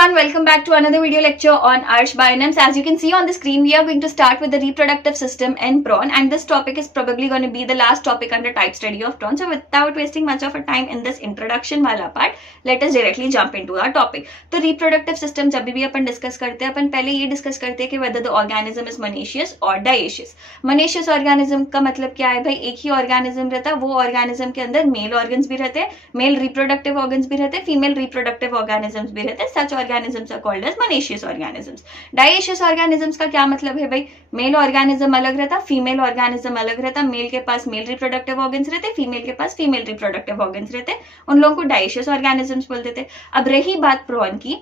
everyone, welcome back to another video lecture on Arsh Bionams. As you can see on the screen, we are going to start with the reproductive system in prawn, and this topic is probably going to be the last topic under type study of prawn. So without wasting much of our time in this introduction wala part, let us directly jump into our topic. तो reproductive system जब भी अपन discuss करते हैं, अपन पहले ये discuss करते हैं कि whether the organism is monoecious or dioecious. Monoecious organism का मतलब क्या है भाई, एक ही organism रहता है, वो organism के अंदर male organs भी रहते हैं, male reproductive organs भी रहते हैं, female reproductive organisms भी रहते हैं. Such organisms are called as monoecious organisms. Dioecious organisms का क्या मतलब है भाई, मेल ऑर्गेनिज्म अलग रहता, फीमेल ऑर्गेनिज्म अलग रहता, मेल के पास मेल रिप्रोडक्टिव ऑर्गन्स रहते, फीमेल के पास फीमेल रिप्रोडक्टिव ऑर्गन्स रहते, उन लोगों को डाइशियस ऑर्गेनिजम्स बोलते थे. अब रही बात प्रॉन की,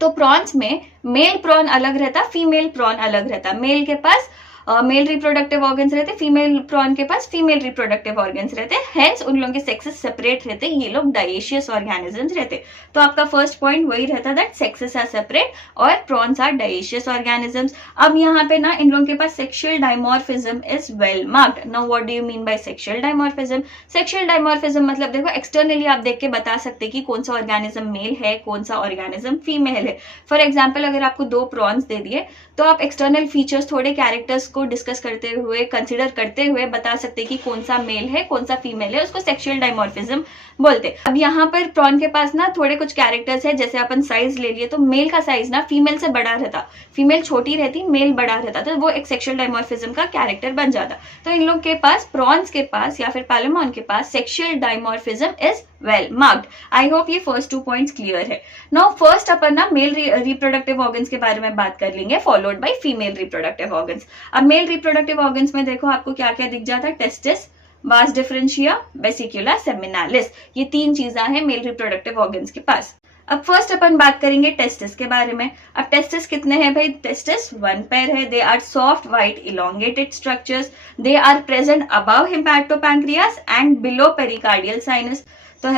तो प्रॉन्स में मेल प्रॉन अलग रहता, फीमेल प्रॉन अलग रहता. मेल के पास मेल रिप्रोडक्टिव ऑर्गन्स रहते, फीमेल प्रॉन के पास फीमेल रिप्रोडक्टिव ऑर्गन्स रहते, हेंस उन लोगों के सेक्सेस सेपरेट रहते, ये लोग डाइशियस ऑर्गेनिजम्स रहते. तो आपका फर्स्ट पॉइंट वही रहता दैट सेक्सेस आर सेपरेट और प्रॉन्स आर डाइशियस ऑर्गेनिजम्स. अब यहाँ पे ना इन लोगों के पास sexual dimorphism is well marked. Now what do you mean by sexual dimorphism? Sexual dimorphism मतलब देखो, एक्सटर्नली आप देख के बता सकते कि कौन सा ऑर्गेनिज्म मेल है, कौन सा ऑर्गेनिज्म फीमेल है. फॉर एग्जाम्पल, अगर आपको दो प्रॉन्स दे दिए तो आप एक्सटर्नल फीचर्स थोड़े कैरेक्टर्स को डिस्कस करते हुए, कंसीडर करते हुए बता सकते कि कौन सा मेल है, कौन सा फीमेल है, उसको सेक्सुअल डाइमॉर्फिज्म बोलते. अब यहाँ पर प्रॉन के पास ना थोड़े कुछ कैरेक्टर्स है, जैसे अपन साइज ले लिए तो मेल का साइज ना फीमेल से बड़ा रहता, फीमेल छोटी रहती, मेल बड़ा रहता, तो वो एक सेक्सुअल डाइमॉर्फिज्म का कैरेक्टर बन जाता. तो इन लोग के पास, प्रॉन्स के पास या फिर पैलेमॉन के पास sexual dimorphism is well marked. I hope ये फर्स्ट 2 पॉइंट्स क्लियर है. नाउ फर्स्ट अपन ना मेल रिप्रोडक्टिव ऑर्गन्स के बारे में बात कर लेंगे, followed by female reproductive organs. अब मेल रिप्रोडक्टिव ऑर्गन्स में देखो आपको क्या क्या दिख जाता है, टेस्टिस, वास डिफरेंशिया, वेसिकुला, सेमिनालिस, ये 3 चीजें हैं मेल रिप्रोडक्टिव ऑर्गन्स के पास. अब फर्स्ट अपन बात करेंगे टेस्टिस के बारे में. अब टेस्टिस कितने हैं भाई? टेस्टिस 1 पेयर है. They are soft white elongated structures. They are present above hepatopancreas and below pericardial sinus. तो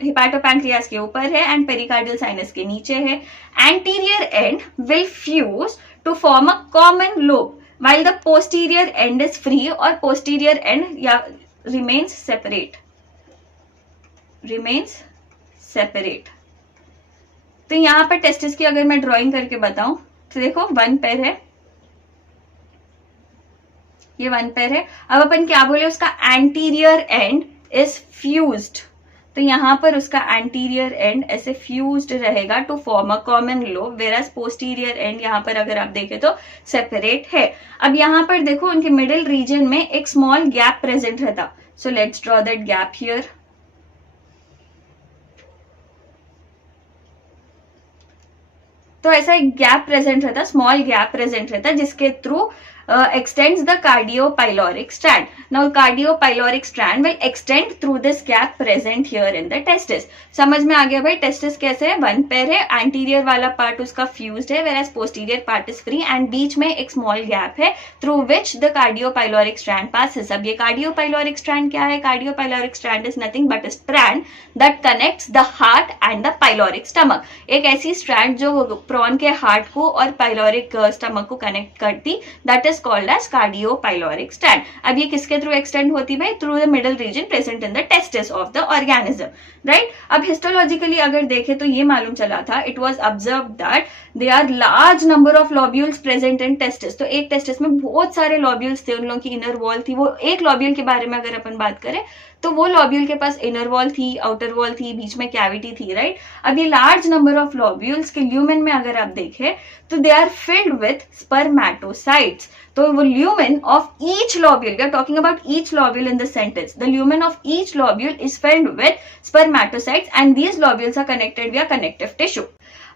हिपैटोपैंक्रियास के ऊपर है एंड पेरिकार्डियल साइनस के नीचे है. Anterior end will fuse to form a common lobe while the posterior end is free or posterior end remains separate. तो यहाँ पर टेस्टिस की अगर मैं ड्राइंग करके बताऊं तो देखो 1 पेयर है, ये 1 पेयर है. अब अपन क्या बोले, उसका एंटीरियर एंड इज फ्यूज्ड, तो यहाँ पर उसका एंटीरियर एंड ऐसे फ्यूज्ड रहेगा to form a common lobe, whereas posterior end यहाँ पर अगर आप देखें तो सेपरेट है. अब यहाँ पर देखो उनके मिडिल रीजन में एक स्मॉल गैप प्रेजेंट रहता. So let's draw that gap here. तो ऐसा एक गैप प्रेजेंट रहता, स्मॉल गैप प्रेजेंट रहता, जिसके through extends the cardiopyloric strand. Now cardiopyloric strand will extend through this gap present here in the testis. समझ में आ गया भाई, टेस्टिस कैसे है? 1 पेयर है, एंटीरियर वाला पार्ट उसका फ्यूज्ड है, whereas posterior part is free and बीच में एक स्मॉल गैप है through which the cardiopyloric strand passes. अब ये cardiopyloric strand क्या है? Cardiopyloric strand is nothing but a strand that connects the heart and the pyloric stomach. एक ऐसी स्ट्रैंड जो प्रॉन के हार्ट को और पाइलोरिक स्टमक को कनेक्ट करती, that is called as cardiopyloric strand. अब ये किसके थ्रू एक्सटेंड होती है? Through the middle region present in the testis of the organism, right. अब हिस्टोलॉजिकली अगर देखें तो ये मालूम चला था, it was observed that there are large number of lobules present in testis. तो एक टेस्टिस में बहुत सारे लॉब्यूल्स थे, उन लोगों की इनर वॉल थी. वो एक लॉब्यूल के बारे में अगर अपन बात करें तो वो लॉब्यूल के पास इनर वॉल थी, आउटर वॉल थी, बीच में कैविटी थी, राइट. अब ये लार्ज नंबर ऑफ लॉब्यूल्स के ल्यूमेन में अगर आप देखें तो they are filled with spermatocytes. तो वो lumen of each lobule, we are talking about each lobule in the sentence, the lumen of each lobule is filled with spermatocytes and these lobules are connected via connective tissue.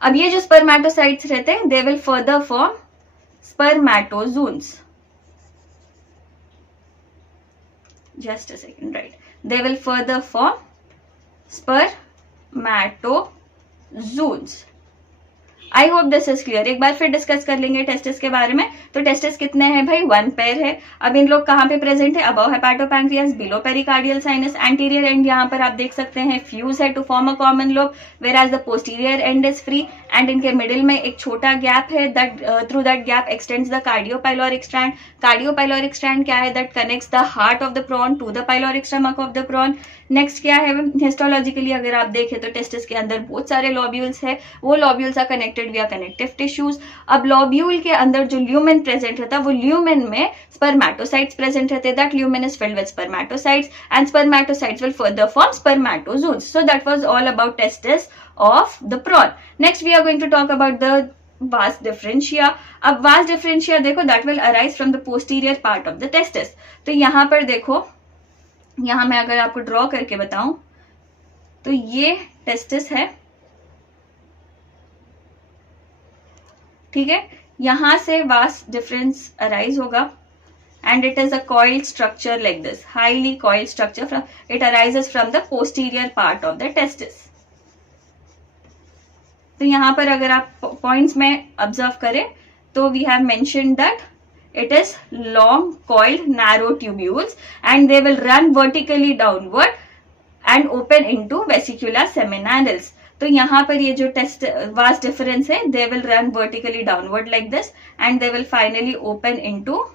अब ये जो spermatocytes रहते हैं, they will further form spermatozoons. Just a second, right. They will further form spermatozoons. I hope this is clear. एक बार फिर discuss कर लेंगे टेस्टिस के बारे में. तो टेस्टिस कितने हैं भाई? 1 पेयर है. अब इन लोग कहाँ पे प्रेजेंट है? Above hepatopancreas, below pericardial sinus. Anterior end यहाँ पर आप देख सकते हैं फ्यूज है to form a common lobe, whereas the posterior end is free and इनके मिडिल में एक छोटा गैप है, that through that gap extends the cardiopyloric strand. Cardiopyloric strand क्या है? That connects the heart of the prawn to the pyloric stomach of the prawn. Next क्या है, histologically अगर आप देखें तो टेस्टिस के अंदर बहुत सारे लॉब्यूल्स है, वो लॉब्यूल्स are connected via connective tissues. अब लॉब्यूल के अंदर जो ल्यूमेन प्रेजेंट रहता है, वो ल्यूमेन में स्पर्मेटोसाइट्स प्रेजेंट रहते हैं, that lumen is filled with spermatocytes and spermatocytes will further form spermatozoons. So that was all about testis of the prawn. Next we are going to talk about the vas differentia। अब vas differentia देखो, that will arise from the posterior part of the testis। तो यहां पर देखो, यहां मैं अगर आपको ड्रॉ करके बताऊं तो ये टेस्टिस है, ठीक है, यहां से vas difference arise होगा and it is a coiled structure like this, highly coiled structure, from it arises from the posterior part of the testis। तो यहां पर अगर आप पॉइंट्स में ऑब्जर्व करें तो we have mentioned that it is long coiled narrow tubules and they will run vertically downward and open into vesicula seminalis. तो यहां पर ये जो vas डिफरेंस है, they will run vertically downward like this and they will finally open into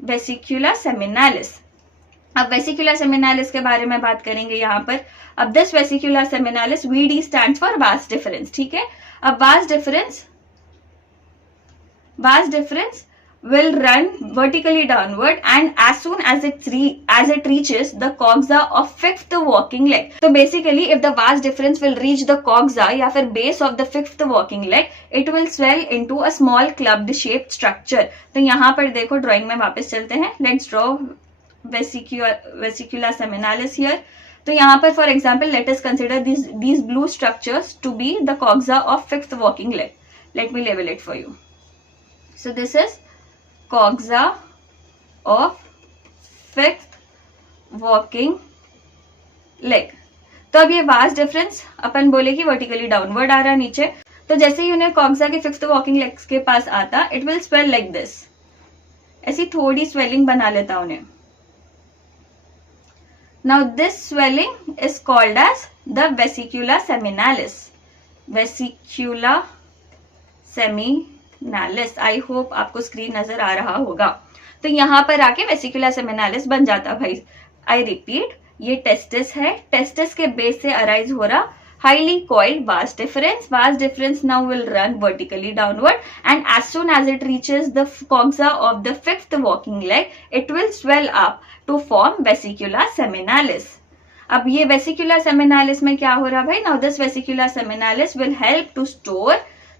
vesicula seminalis. अब vesicula सेमिनालिस के बारे में बात करेंगे यहाँ पर। अब this vesicula seminalis, VD stands for vas deferens, ठीक है। अब vas deferens will run vertically downward and as soon as it reaches the coxa of fifth walking leg। तो basically if the vas difference will reach the coxa या फिर base of the fifth walking leg, it will swell into a small clubbed shaped structure। तो यहाँ पर देखो, drawing में वापस चलते हैं, let's draw vesicula seminalis here। तो यहाँ पर for example let us consider these blue structures to be the coxa of fifth walking leg। Let me label it for you। So this is coxa of fifth walking leg। तो अब ये vas difference अपन बोले कि vertically downward आ रहा नीचे, तो जैसे ही उन्हें coxa के फिफ्थ वॉकिंग लेग्स के पास आता, it will swell like this, ऐसी थोड़ी स्वेलिंग बना लेता उन्हें। Now this swelling is called as the vesicula seminalis। Vesicula seminalis। I hope आपको स्क्रीन नजर आ रहा होगा। तो यहाँ पर आके वेसिकुला सेमिनालिस बन जाता भाई। I repeat, ये टेस्टिस है, टेस्टिस के बेस से अराइज हो रहा highly coiled vas difference। Vas difference now will run vertically downward and as soon as it reaches the coxa of the fifth walking leg, it will swell up to form vesicula seminalis। अब ये vesicula seminalis में क्या हो रहा भाई? Now this vesicula seminalis will help to store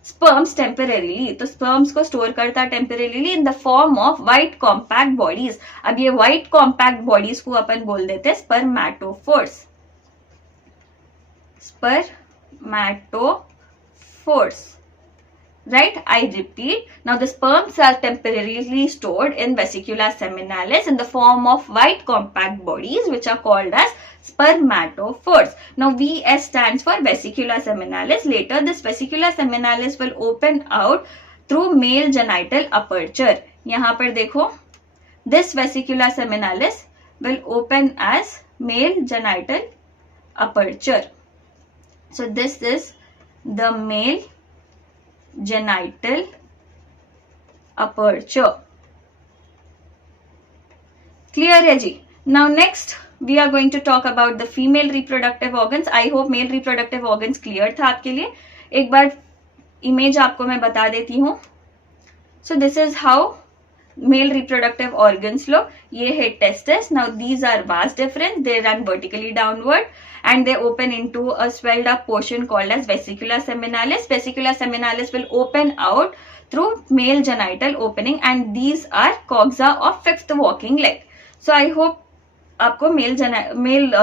sperms temporarily। तो sperms को store करता temporarily in the form of white compact bodies। अब ये white compact bodies को अपन बोल देते spermatophores। Spermatophores, right? I repeat, now the sperms are temporarily stored in vesicula seminalis in the form of white compact bodies which are called as spermatophores। Now VS stands for vesicula seminalis। Later this vesicula seminalis will open out through male genital aperture। यहाँ पर देखो, this vesicula seminalis will open as male genital aperture। So this is the male genital aperture। Clear है जी? Now next we are going to talk about the female reproductive organs। I hope male reproductive organs clear था आपके लिए। एक बार image आपको मैं बता देती हूँ। So this is how male reproductive organs look। ये है testes। Now these are vas deferens, they run vertically downward and they open into a swelled up portion called as vesicula seminalis। Vesicula seminalis will open out through male genital opening and these are coxa of fifth walking leg। So I hope आपको male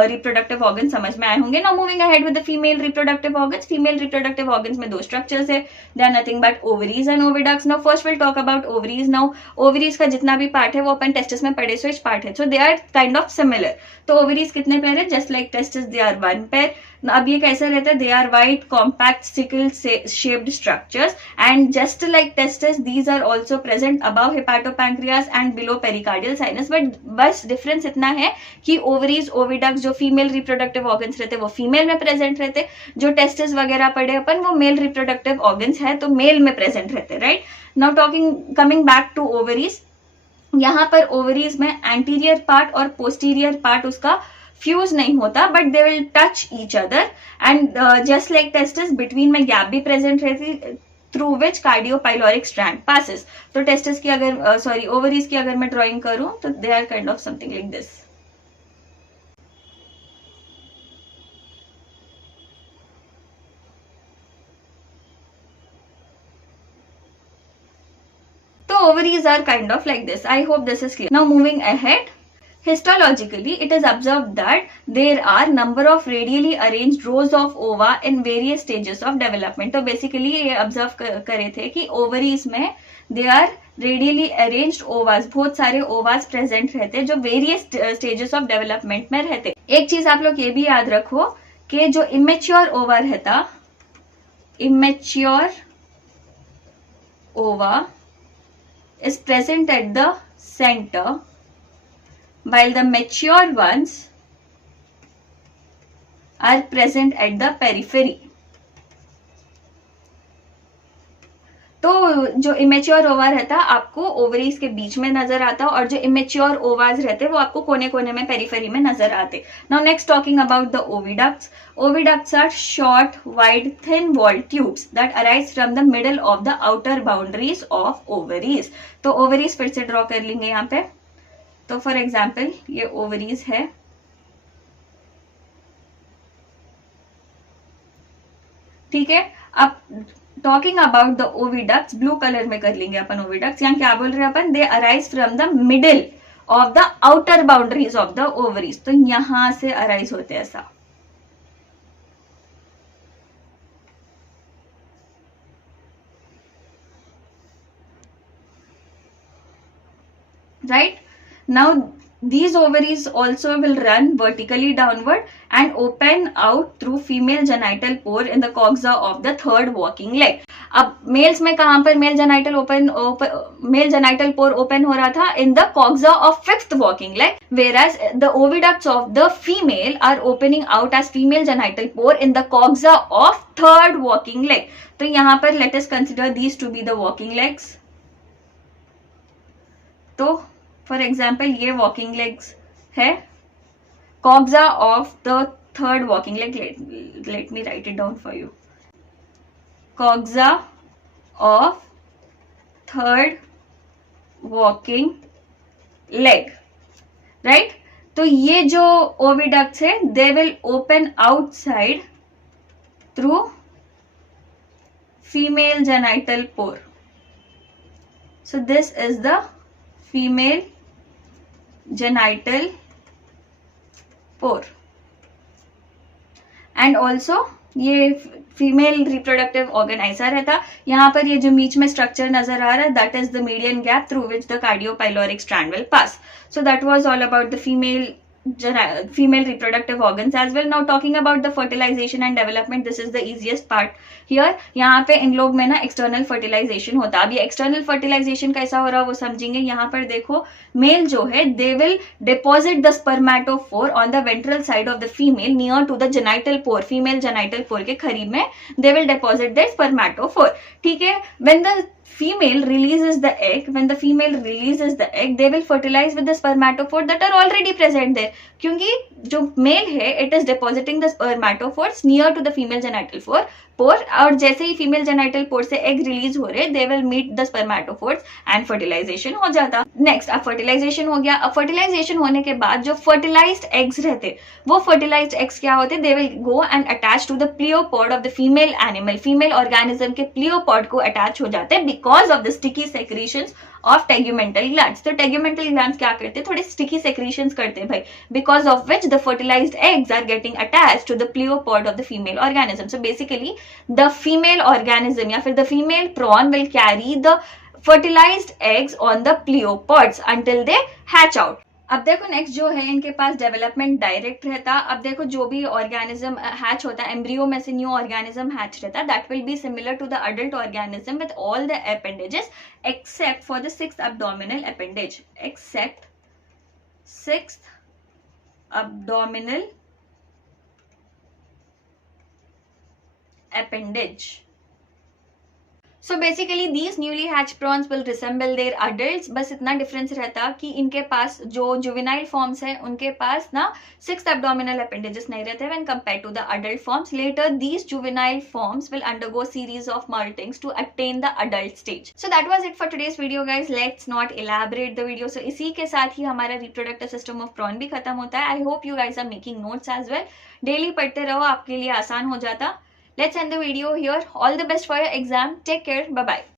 reproductive organ समझ में आए होंगे। Now moving ahead with the female reproductive organs. Female reproductive organs में दो structures है, they are nothing but ovaries and oviducts. Now first will talk about ovaries. Now ovaries का जितना भी पार्ट है वो अपन टेस्टिस में पढ़े सो इस पार्ट है, so they are kind of similar. तो ओवरीज कितने पेयर है? Just like testis they are one pair. अब ये कैसे रहते हैं? They are white compact sickle shaped structures and just like testis these are also present above hepatopancreas and below pericardial sinus. But बस difference इतना है कि ओवरीज ओविडक्ट्स जो फीमेल रिप्रोडक्टिव ऑर्गन्स रहते वो फीमेल में प्रेजेंट रहते, जो टेस्टिस वगैरह पढ़े अपन वो मेल रिप्रोडक्टिव ऑर्गन्स है तो मेल में प्रेजेंट रहते, right? Now coming back to ovaries. यहाँ पर ओवरीज में एंटीरियर पार्ट और पोस्टीरियर पार्ट उसका फ्यूज नहीं होता, but they will touch each other and just like testis between में गैप भी प्रेजेंट रहती through which cardiopyloric strand passes. तो टेस्टिस की अगर ओवरीज की अगर मैं ड्रॉइंग करूं तो they are kind of something like this. So ovaries are kind of like this. I hope this is clear. Now moving ahead, histologically it is observed that there are number of radially arranged rows of ova in various stages of development. तो basically ये observe करे थे कि ovaries में they are radially arranged ovas, बहुत सारे ovas present रहते जो various stages of development में रहते. एक चीज आप लोग ये भी याद रखो कि जो immature ova रहता, immature ova is present at the center while the mature ones are present at the periphery. तो जो इमेच्योर ओवा रहता आपको ओवरीज के बीच में नजर आता और जो इमेच्योर ओवाज रहते वो आपको कोने कोने में पेरिफेरी में नजर आते. Now next talking about the oviducts. Oviducts are short, wide, thin-walled tubes that arise from the middle of the outer boundaries of ovaries. तो ovaries फिर से ड्रॉ कर लेंगे यहाँ पे. तो फॉर एग्जाम्पल ये ovaries है. ठीक है. अब talking about the oviducts, blue colour में कर लेंगे अपन ओविडक्ट्स. यहाँ क्या बोल रहे हैं अपन? They arise from the middle of the outer boundaries of the ovaries. तो यहां से अराइज होते हैं ऐसा. Right? Now these ovaries also will run vertically downward and open out through female genital pore in the coxa of the third walking leg. अब mails में कहां पर मेल जेनाइटल पोर ओपन हो रहा था? In the coxa of fifth walking leg, whereas the oviducts of the female are opening out as female genital pore in the coxa of third walking leg. तो यहां पर let us consider these to be the walking legs. तो for example ये walking legs है. Coxa of the third walking leg, let me right it down for you. Coxa of third walking leg, right. तो ये जो oviducts है they will open outside through female genital pour. So this is the female genital pore. And also ये female reproductive organ ऐसा रहता. यहाँ पर ये जो बीच में स्ट्रक्चर नजर आ रहा है that is the median gap through which the cardiopyloric strand will pass. So that was all about the female reproductive organs as well. Now talking about the fertilization and development, this is the easiest part here. यहाँ पे इन लोग में ना external fertilisation होता है. अब ये external fertilisation कैसा हो रहा है वो समझेंगे. यहाँ पर देखो मेल जो है they will deposit the spermatophore on the ventral side of the female near to the genital pore. Female genital pore के करीब में they will deposit the spermatophore. ठीक है. When the female releases the egg, they will fertilize with the spermatophore that are already present there. क्योंकि जो mail है it is depositing the spermatophores near to the female genital pore, और जैसे ही female genital पोर से egg release हो रहे they will meet the spermatophores and fertilization हो जाता. नेक्स्ट अब फर्टिलाइजेशन हो गया. अब फर्टिलाइजेशन होने के बाद जो फर्टिलाइज्ड एग्स रहते वो फर्टिलाइज्ड एग्स क्या होते? They will go and attach to the pleopod of the female animal. Female organism के प्लियोपॉड को अटैच हो जाते हैं because of the sticky secretions of tegumental glands. तो टेग्यूमेंटल ग्लैंड्स क्या करते हैं? थोड़े स्टिकी सेक्रीशंस करते हैं भाई, because of which the fertilised eggs are getting attach to the pleopod of the female organism. So basically the female organism या फिर the female prawn will carry the fertilized eggs on the pleopods until they hatch out. अब देखो next जो है इनके पास development direct रहता. अब देखो जो भी ऑर्गेनिज्म हैच होता है, एम्ब्रियो में से न्यू ऑर्गेनिज्म हैच रहता है, that will be similar to the adult organism with all the appendages except for the sixth abdominal appendage. Except sixth abdominal appendage. So basically these newly hatch prawns will resemble their adults. बस इतना difference रहता कि इनके पास जो juvenile forms है उनके पास ना 6th abdominal appendages नहीं रहते when compared to the adult forms. Later these juvenile forms will undergo series of moltings to attain the adult stage. So that was it for today's video guys. Let's not elaborate the video. So इसी के साथ ही हमारा reproductive system of prawn भी खत्म होता है. I hope you guys are making notes as well. Daily पढ़ते रहो, आपके लिए आसान हो जाता. Let's end the video here. All the best for your exam. Take care. Bye bye.